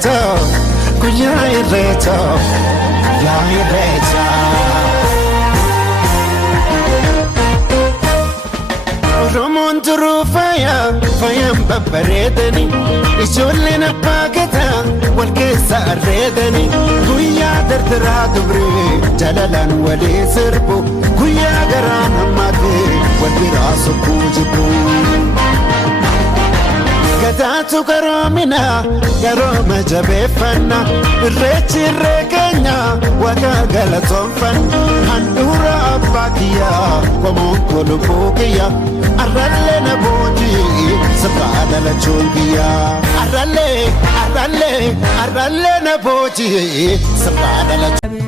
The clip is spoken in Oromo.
irreecha guyyaa irreecha yaa irreecha. Oromoon turuu faayaan babbareedani ijoolleen abbaa gadaa wal keessa arreedani guyyaa dardaraa dubree jalalaan walii sirbu guyyaa garaan hammaatee wal biraa sokkuu jibbu. Gadaatu garoomina garooma jabeeffanna irreechi irree keenya waaqa galatoonfanna handhuura abbaa kiyyaa qomoon kolubbuu kiyyaa arrallee na booji'i sirraa dhalachuun kiyyaa arrallee na booji'i sirraa dhalachuun.